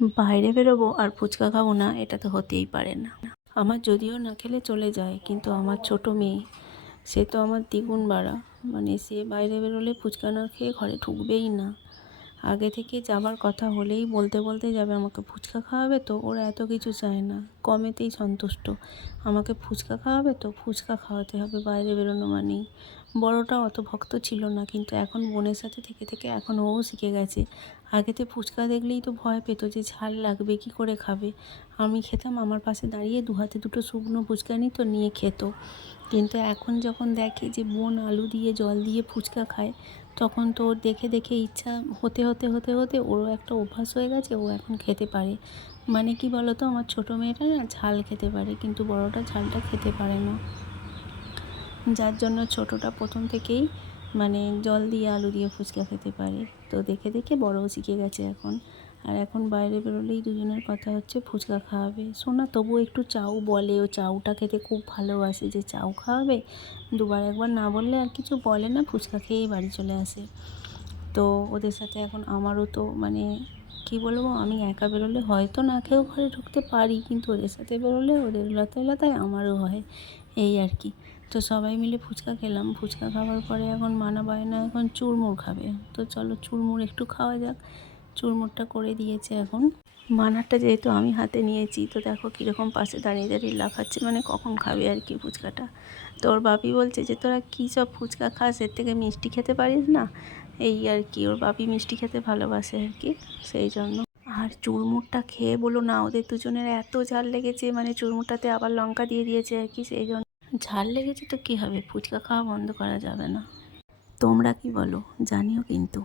বাইরে বেরোবো আর ফুচকা খাবো না, এটা তো হতেই পারে না। আমার যদিও না খেলে চলে যায়, কিন্তু আমার ছোট মেয়ে, সে তো আমার দ্বিগুণ বাড়া। মানে সে বাইরে বেরোলে ফুচকা না খেয়ে ঘরে ঢুকবেই না। আগে থেকে যাবার কথা হলেই বলতে বলতে যাবে আমাকে ফুচকা খাওয়াবে তো। ওরা এত কিছু চায় না, কমেতেই সন্তুষ্ট। আমাকে ফুচকা খাওয়াবে তো, ফুচকা খাওয়াতে হবে বাইরে বেরোনো মানেই। বড়টা অত ভক্ত ছিল না, কিন্তু এখন বোনের সাথে থেকে থেকে এখন ও শিখে গেছে। আগেতে ফুচকা দেখলেই তো ভয় পেত যে ঝাল লাগবে, কি করে খাবে। আমি খেতাম, আমার পাশে দাঁড়িয়ে দু হাতে দুটো শুকনো ফুচকা নিত, নিয়ে খেত। কিন্তু এখন যখন দেখে যে বোন আলু দিয়ে জল দিয়ে ফুচকা খায়, তখন তো ওর দেখে দেখে ইচ্ছা হতে হতে হতে হতে ওরও একটা অভ্যাস হয়ে গেছে, ও এখন খেতে পারে। মানে কি বলতো, আমার ছোটো মেয়েটা না ঝাল খেতে পারে, কিন্তু বড়টা ঝালটা খেতে পারে না। যার জন্য ছোটোটা প্রথম থেকেই মানে জল দিয়ে আলু দিয়ে ফুচকা খেতে পারে। তো দেখে দেখে বড়ও শিখে গেছে এখন। আর এখন বাইরে বেরোলেই দুজনের কথা হচ্ছে ফুচকা খাওয়াবে। শোনা তবুও একটু চাউ বলে, ও চাউটা খেতে খুব ভালোবাসে, যে চাউ খাওয়াবে। দুবার একবার না বললে আর কিছু বলে না, ফুচকা খেয়েই বাড়ি চলে আসে। তো ওদের সাথে এখন আমারও তো মানে কী বলবো, আমি একা বেরোলে হয়তো না খেয়েও ঘরে ঢুকতে পারি, কিন্তু ওদের সাথে বেরোলে ওদের লতায় লতায় আমারও হয়, এই আর কি। তো সবাই মিলে ফুচকা খেলাম। ফুচকা খাওয়ার পরে এখন মানা বায়না এখন চুরমুর খাবে। তো চলো চুরমুর একটু খাওয়া যাক। চুরমুরটা করে দিয়েছে এখন। মানাটা যেহেতু আমি হাতে নিয়েছি, তো দেখো কীরকম পাশে দাঁড়িয়ে দাঁড়িয়ে লাফাচ্ছে, মানে কখন খাবে আর কি ফুচকাটা। তো ওর বাপি বলছে যে তোরা কী সব ফুচকা খাস, এর থেকে মিষ্টি খেতে পারিস না, এই আর কি। ওর বাপি মিষ্টি খেতে ভালোবাসে আর কি, সেই জন্য। আর চুরমুরটা খেয়ে বলো না, ওদের দুজনের এত ঝাল লেগেছে, মানে চুরমুরটাতে আবার লঙ্কা দিয়ে দিয়েছে আর কি, সেই জন্য। ঝাল লেগেছে তো কী হবে, ফুচকা খাওয়া বন্ধ করা যাবে না। তোমরা কি বলো জানিও কিন্তু।